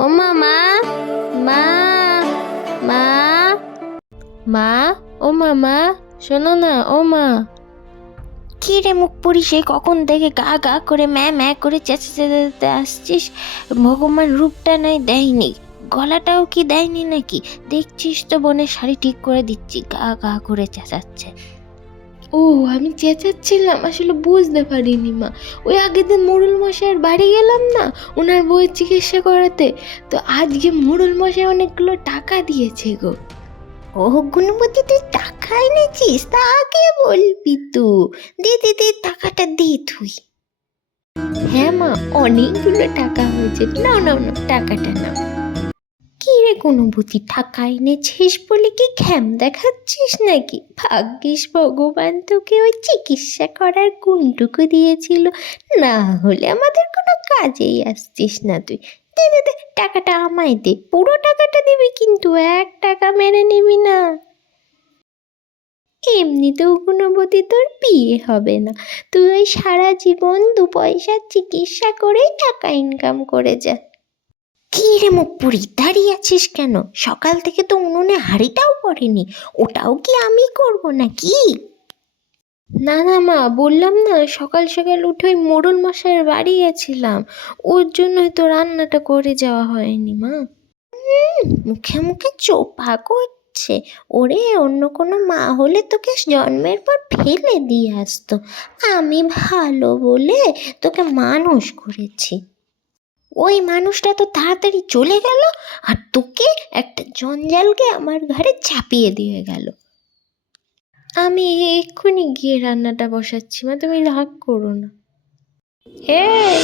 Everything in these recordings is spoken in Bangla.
ও মা, মা, মা, মা, মা, ও মা, শোনো না, ও মা। কি রে মুখ পুরি, সে কখন থেকে গা গা করে ম্যা ম্যা করে চেঁচাতে আসছিস? ভগবান রূপটা নাই দেয়নি, গলাটাও কি দেয়নি নাকি? দেখছিস তো বোনের শাড়ি ঠিক করে দিচ্ছি, গা গা করে চেঁচাচ্ছে। ও, আমি চেঁচাচ্ছিলাম, আসলে বুঝতে পারিনি মা। ওই আগের দিন মোড়ল মশাইয়ের বাড়ি গেলাম না, ওনার বউয়ের চিকিৎসা করাতে। তো আজকে মোড়ল মশাই অনেকগুলো টাকা দিয়েছে গো। ও গুণবতী, তুই টাকা এনেছিস? তা আগে বলবি তো। দে দে দে, টাকাটা দে তুই। হ্যাঁ মা, অনেকগুলো টাকা হয়েছে। নাও নাও নাও, টাকাটা নাও। কি রে গুণবতী, টাকা এনেছিস বলে কি ঘ্যাম দেখাচ্ছিস নাকি? ভাগ্যিস ভগবান তোকে ওই চিকিৎসা করার গুণটুকু দিয়েছিল, না হলে আমাদের কোনো কাজেই আসছিস না তুই। দে দে দে, টাকাটা আমায় দে, পুরো টাকাটা দিবি কিন্তু, 1 টাকা মেরে নিবি না। এমনিতেও গুণবতী তোর বিয়ে হবে না, তুই ওই সারা জীবন 2 পয়সার চিকিৎসা করেই টাকা ইনকাম করে যা। কি রে মুখ পুরি, দাঁড়িয়ে আছিস কেন? সকাল থেকে তো উনুনে হাঁড়িটাও পড়েনি, ওটাও কি আমি করব নাকি? না না মা, বললাম না সকাল সকাল উঠে ওই মোড়ল মশাইয়ের বাড়ি গেছিলাম, ওর জন্যই তো রান্নাটা করে যাওয়া হয়নি মা। মুখে মুখে চোপা করছে। ওরে, অন্য কোনো মা হলে তোকে জন্মের পর ফেলে দিয়ে আসতো, আমি ভালো বলে তোকে মানুষ করেছি। ওই মানুষটা তো তাড়াতাড়ি চলে গেল, আর তোকে একটা জঞ্জালকে আমার ঘাড়ে চাপিয়ে দিয়ে গেল। আমি এক্ষুনি গিয়ে রান্নাটা বসাচ্ছি মা, তুমি রাগ করো না। এই,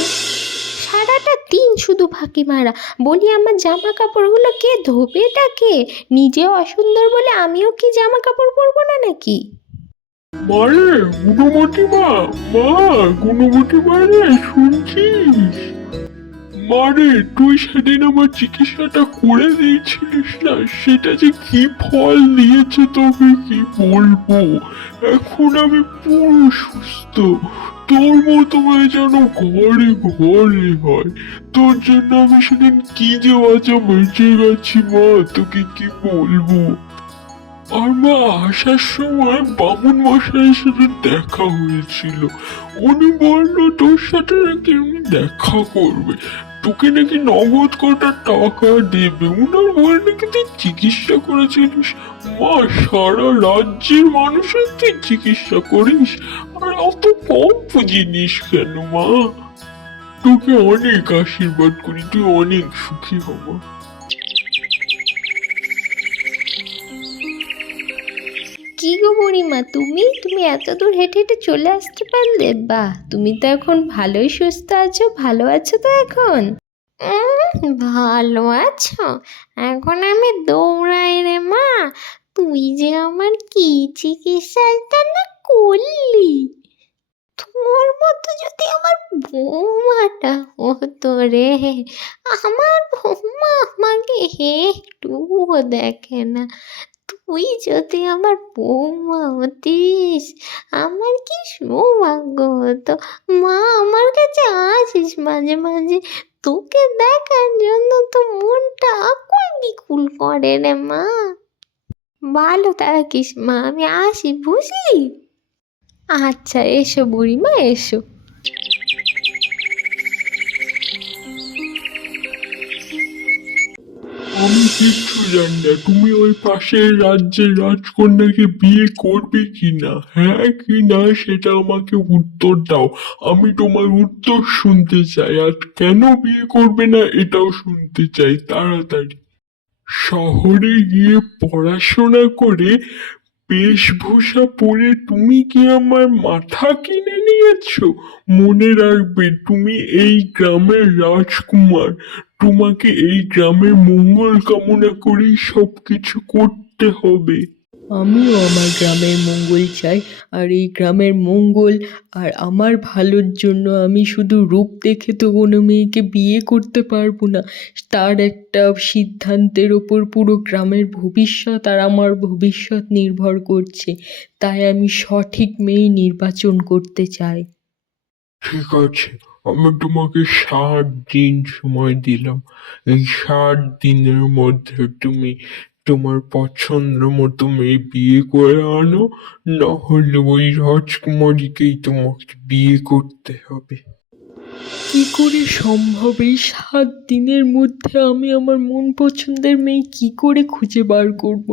সারাটা দিন শুধু ফাঁকি মারা। বলি, আমার জামা কাপড়গুলো কে ধোবেটা কে? নিজে অসুন্দর বলে আমিও কি জামা কাপড় পরবো না নাকি? মারে গুণবতী মা, মা গুণবতী মারে, শুনছিস? মারে, তুই সেদিন আমার চিকিৎসাটা করে দিয়েছিলিস না, সেটা যে কি ফল দিয়েছে তোকে কি বলবো। এখন আমি পুরো সুস্থ, তোর মতো হয়ে যেন ঘরে ঘরে হয়। তোর জন্য আমি সেদিন কি যে বাঁচা বেঁচে গেছি মা, তোকে কি বলবো। আর মা, আসার সময় বামুন মশাইয়ের সাথে দেখা হয়েছিল। উনি বললো তোর সাথে নাকি উনি দেখা করবে, তোকে নাকি নগদ কটা টাকা দেবে। উনার বলে নাকি তুই চিকিৎসা করেছিলিস। মা, সারা রাজ্যের মানুষের তুই চিকিৎসা করিস, আর অত কম পুঁজি কেন মা? তোকে অনেক আশীর্বাদ করি, তুই অনেক সুখী হবা। কি গো বুড়িমা, তুমি তুমি এত দূর হেঁটে হেঁটে চলে আসতে পারলে? বাহ, তুমি তো এখন ভালোই সুস্থ আছো, ভালো আছো তো এখন? ভালো আছো? এখন আমি দৌড়াই রে মা। তুই যে আমার কি চিকিৎসাটা না করলি! তোর মতো যদি আমার বৌমাটা হতো রে! আমার বৌমা আমাকে একটুও দেখে না, তুই যদি আমার বৌমা হতিস, আমার কি সৌভাগ্য হতো। মা, আমার কাছে আসিস মাঝে মাঝে, তোকে দেখার জন্য তো মনটা আকুল বিকুল করে রে মা। ভালো থাকিস মা, আমি আসি বুঝলি? আচ্ছা, এসো বুড়িমা, এসো। আমি কিচ্ছু জানি না তুমি ওই পাশের রাজ্যের রাজকন্যাকে বিয়ে করবে কিনা, হ্যাঁ কি না, সেটা আমাকে উত্তর দাও। আমি তোমার উত্তর শুনতে চাই, আর কেন বিয়ে করবে না এটাও শুনতে চাই তাড়াতাড়ি। শহরে গিয়ে পড়াশোনা করে বেশভূষা পরে তুমি কি আমার মাথা কিনে নিয়েছো? মনে রাখবে, তুমি এই গ্রামের রাজকুমার, তোমাকে এই গ্রামের মঙ্গল কামনা করেই সবকিছু করতে হবে। আমিও আমার গ্রামের মঙ্গল চাই, আর এই গ্রামের মঙ্গল আর আমার ভালোর জন্য আমি শুধু রূপ দেখে তো কোনো মেয়েকে বিয়ে করতে পারবো না। তার একটা সিদ্ধান্তের ওপর পুরো গ্রামের ভবিষ্যৎ আর আমার ভবিষ্যৎ নির্ভর করছে, তাই আমি সঠিক মেয়ে নির্বাচন করতে চাই। ঠিক আছে, আমি তোমাকে 7 দিন সময় দিলাম। এই 7 দিনের মধ্যে তুমি তোমার পছন্দ মতো মেয়ে বিয়ে করে আনো, না হলে ওই রাজকুমারীকেই তোমাকে বিয়ে করতে হবে। কি করে সম্ভব? এই 7 দিনের মধ্যে আমি আমার মন পছন্দের মেয়ে কি করে খুঁজে বার করব?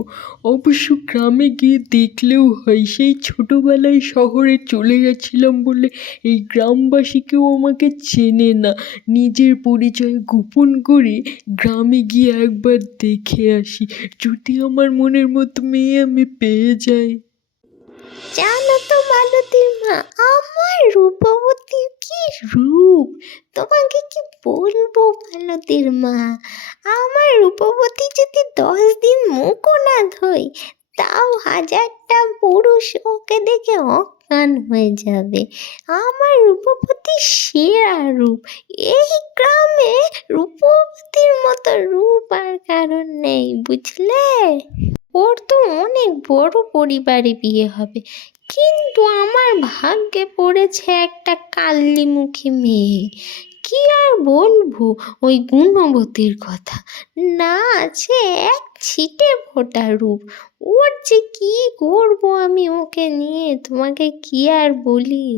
অবশ্য গ্রামে গিয়ে দেখলেও হয়, সেই ছোটবেলায় শহরে চলে গেছিলাম বলে এই গ্রামবাসী কেউ আমাকে চেনে না। নিজের পরিচয় গোপন করে গ্রামে গিয়ে একবার দেখে আসি, যদি আমার মনের মতো মেয়ে আমি পেয়ে যাই। জানো তো মালতীর মা, আমার রূপবতীর কি রূপ! তোমাকে কি বলবো মালতীর মা, আমার রূপবতী যদি 10 দিন মুখও না ধোয়, তাও 1000টা পুরুষ ওকে দেখে অজ্ঞান হয়ে যাবে। আমার রূপবতী সেরা রূপ। এই গ্রামে রূপবতীর মতো রূপ আর কারণ নেই, বুঝলে? ওর তো অনেক বড় পরিবারে বিয়ে হবে, কিন্তু আমার ভাগ্যে পড়েছে একটা কাল্লিমুখী মেয়ে। কি আর বলবো ওই গুণবতীর কথা, না আছে এক ছিটে ফোটা রূপ। ওর যে কি করবো আমি ওকে নিয়ে, তোমাকে কি আর বলি।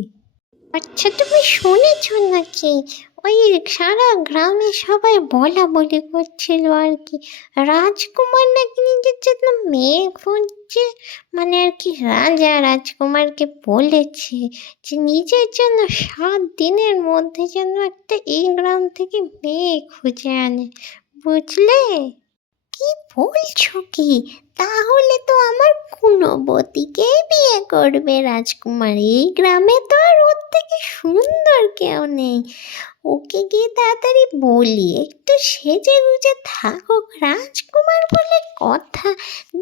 আচ্ছা, তুমি শুনেছ নাকি ওই সারা গ্রামে সবাই বলা বলি করছিল আর কি, রাজকুমার নাকি নিজের জন্য মেয়ে খুঁজছে। মানে আর কি রাজা রাজকুমারকে বলেছে যে নিজের জন্য 7 দিনের মধ্যে যেন একটা এই গ্রাম থেকে মেয়ে খুঁজে আনে, বুঝলে? কি বলছো কি? তাহলে তো আমার গুণবতীকে বিয়ে করবে রাজকুমার। এই গ্রামে তো আর ওর থেকে সুন্দর কেউ নেই। ওকে গিয়ে তাড়াতাড়ি বলি একটু সেজে গুজে থাকুক, রাজকুমার বলে কথা,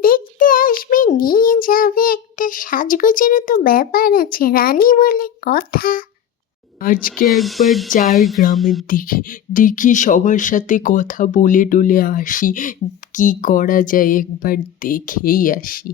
দেখতে আসবে, নিয়ে যাবে, একটা সাজগোজেরও তো ব্যাপার আছে, রানী বলে কথা। আজকে একবার যাই গ্রামের দিকে, দেখি সবার সাথে কথা বলে টলে আসি, কি করা যায় একবার দেখেই আসি।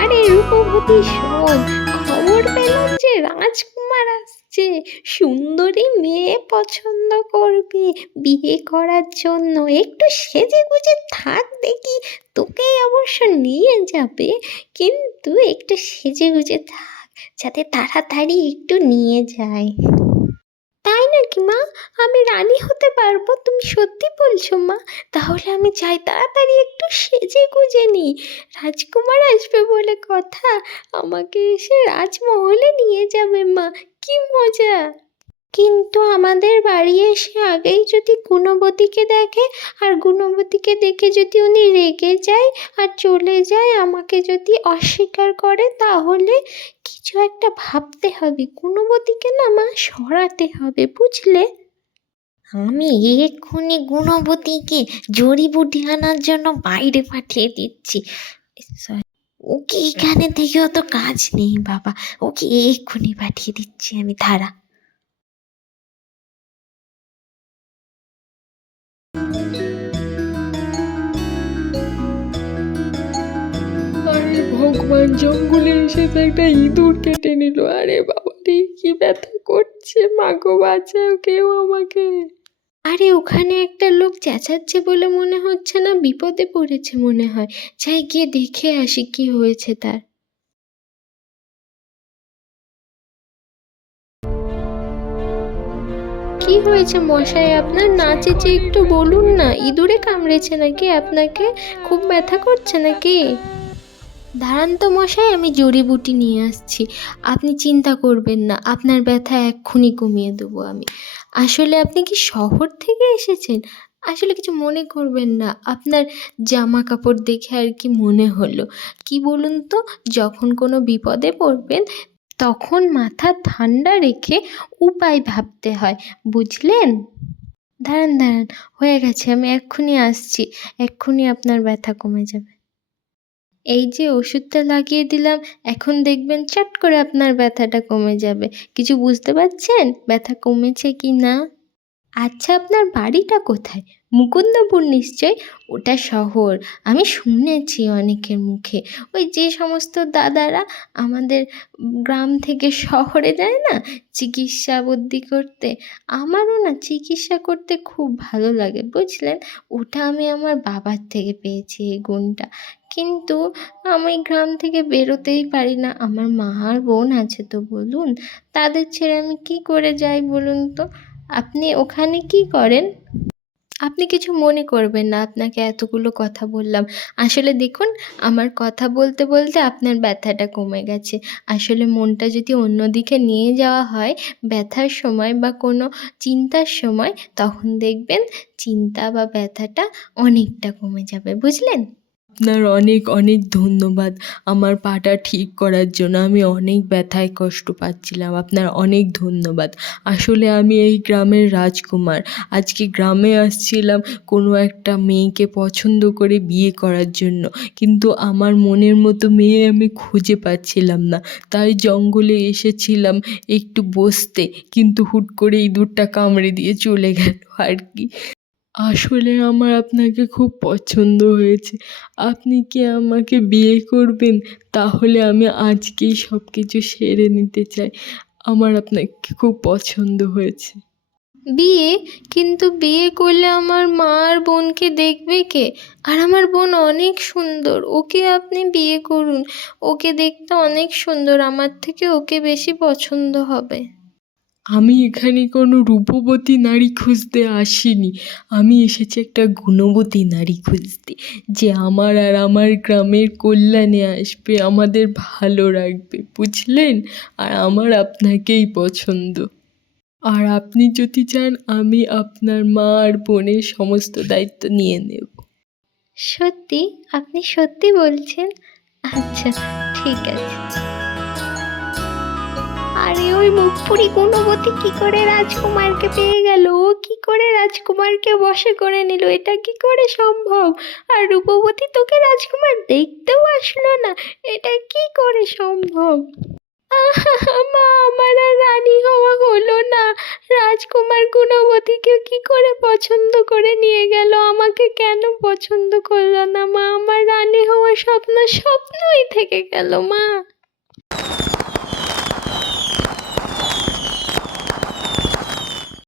আরে রূপবতী শোন, খবর পেলাম যে রাজকুমার আসছে, সুন্দরী মেয়ে পছন্দ করবে বিয়ে করার জন্য। একটু সেজে গুজে থাক দেখি, তোকে অবশ্য নিয়ে যাবে, কিন্তু একটু সেজে গুজে থাক যাতে তাড়াতাড়ি একটু নিয়ে যায়। তাই নাকি মা? আমি রানী হতে পারবো? তুমি সত্যি বলছো মা? তাহলে আমি চাই তাড়াতাড়ি একটু সেজে গুজে নিই, রাজকুমার আসবে বলে কথা, আমাকে এসে রাজমহলে নিয়ে যাবে মা, কি মজা। কিন্তু আমাদের বাড়ি এসে আগেই যদি গুণবতীকে দেখে, আর গুণবতীকে দেখে যদি উনি রেগে যায় আর চলে যায়, আমাকে যদি অস্বীকার করে, তাহলে কিছু একটা ভাবতে হবে। গুণবতীকে না মা সরাতে হবে, বুঝলে? আমি এক্ষুনি গুণবতীকে জড়িবুটি আনার জন্য বাইরে পাঠিয়ে দিচ্ছি। ওকে এখানে থেকে অত কাজ নেই বাবা, ওকে এক্ষুনি পাঠিয়ে দিচ্ছি আমি, ধারা। আরে ভগবান, জঙ্গলে এসে তো একটা ইঁদুর কেটে নিল। আরে বাবা রে, কি ব্যথা করছে, মাগো বাঁচাও কেউ আমাকে। আরে ওখানে একটা লোক চেঁচাচ্ছে বলে মনে হচ্ছে না, বিপদে পড়েছে মনে হয়, যাই গিয়ে দেখে আসি কি হয়েছে তার। কি হয়েছে মশাই আপনার? না চেঁচিয়ে একটু বলুন না, ইঁদুরে কামড়েছে নাকি আপনাকে? খুব ব্যথা করছে নাকি? দাঁড়ান তো মশাই, আমি জড়িবুটি নিয়ে আসছি, আপনি চিন্তা করবেন না, আপনার ব্যথা এক্ষুনি কমিয়ে দেবো আমি। আসলে আপনি কি শহর থেকে এসেছেন? আসলে কিছু মনে করবেন না, আপনার জামা কাপড় দেখে আর কি মনে হলো। কি বলুন তো, যখন কোনো বিপদে পড়বেন তখন মাথা ঠান্ডা রেখে উপায় ভাবতে হয়, বুঝলেন? দাঁড়ান দাঁড়ান, হয়ে গেছে, আমি এক্ষুনি আসছি, এক্ষুনি আপনার ব্যথা কমে যাবে। এই যে ওষুধটা লাগিয়ে দিলাম, এখন দেখবেন চট করে আপনার ব্যথাটা কমে যাবে। কিছু বুঝতে পারছেন ব্যথা কমেছে কি না? আচ্ছা, আপনার বাড়িটা কোথায়? মুকুন্দপুর নিশ্চয়? ওটা শহর, আমি শুনেছি অনেকের মুখে। ওই যে সমস্ত দাদারা আমাদের গ্রাম থেকে শহরে যায় না চিকিৎসা বদ্যি করতে, আমারও না চিকিৎসা করতে খুব ভালো লাগে বুঝলেন। ওটা আমি আমার বাবার থেকে পেয়েছি এই গুণটা। কিন্তু আমি গ্রাম থেকে বেরোতেই পারি না, আমার মা আর বোন আছে তো বলুন, তাদের ছেড়ে আমি কি করে যাই বলুন তো। আপনি ওখানে কি করেন? আপনি কিছু মনে করবেন না, আপনাকে এতগুলো কথা বললাম। আসলে দেখুন, আমার কথা বলতে বলতে আপনার ব্যথাটা কমে গেছে। আসলে মনটা যদি অন্যদিকে নিয়ে যাওয়া হয় ব্যথার সময় বা কোনো চিন্তার সময়, তখন দেখবেন চিন্তা বা ব্যথাটা অনেকটা কমে যাবে, বুঝলেন? আপনার অনেক অনেক ধন্যবাদ আমার পাটা ঠিক করার জন্য। আমি অনেক ব্যথায় কষ্ট পাচ্ছিলাম, আপনার অনেক ধন্যবাদ। আসলে আমি এই গ্রামের রাজকুমার। আজকে গ্রামে আসছিলাম কোনো একটা মেয়েকে পছন্দ করে বিয়ে করার জন্য, কিন্তু আমার মনের মতো মেয়ে আমি খুঁজে পাচ্ছিলাম না। তাই জঙ্গলে এসেছিলাম একটু বসতে, কিন্তু হুট করে ইঁদুরটা কামড়ে দিয়ে চলে গেল আর কি। আসলে আমার আপনাকে খুব পছন্দ হয়েছে। আপনি কি আমাকে বিয়ে করবেন? তাহলে আমি আজকেই সব কিছু সেরে নিতে চাই। আমার আপনাকে খুব পছন্দ হয়েছে। বিয়ে? কিন্তু বিয়ে করলে আমার মা আর বোনকে দেখবে কে? আর আমার বোন অনেক সুন্দর, ওকে আপনি বিয়ে করুন। ওকে দেখতে অনেক সুন্দর, আমার থেকে ওকে বেশি পছন্দ হবে। আমি এখানে কোনো রূপবতী নারী খুঁজতে আসিনি। আমি এসেছি একটা গুণবতী নারী খুঁজতে, যে আমার আর আমার গ্রামের কল্যাণে আসবে, আমাদের ভালো রাখবে, বুঝলেন? আর আমার আপনাকেই পছন্দ। আর আপনি যদি চান আমি আপনার মা আর বোনের সমস্ত দায়িত্ব নিয়ে নেব। সত্যি? আপনি সত্যি বলছেন? আচ্ছা, ঠিক আছে। আরে ওই মুখপুরি গুণবতী কি করে রাজকুমারকে পেয়ে গেল? ও কি করে রাজকুমারকে বশে করে নিল? এটা কি করে সম্ভব? আর রূপবতী তোকে রাজকুমার দেখতেও আসলো না, এটা কি করে সম্ভব? মা, আমার আর রানী হওয়া হলো না। রাজকুমার গুণবতীকে কি করে পছন্দ করে নিয়ে গেল? আমাকে কেন পছন্দ করলো না মা? আমার রানী হওয়ার স্বপ্ন স্বপ্নই থেকে গেল মা।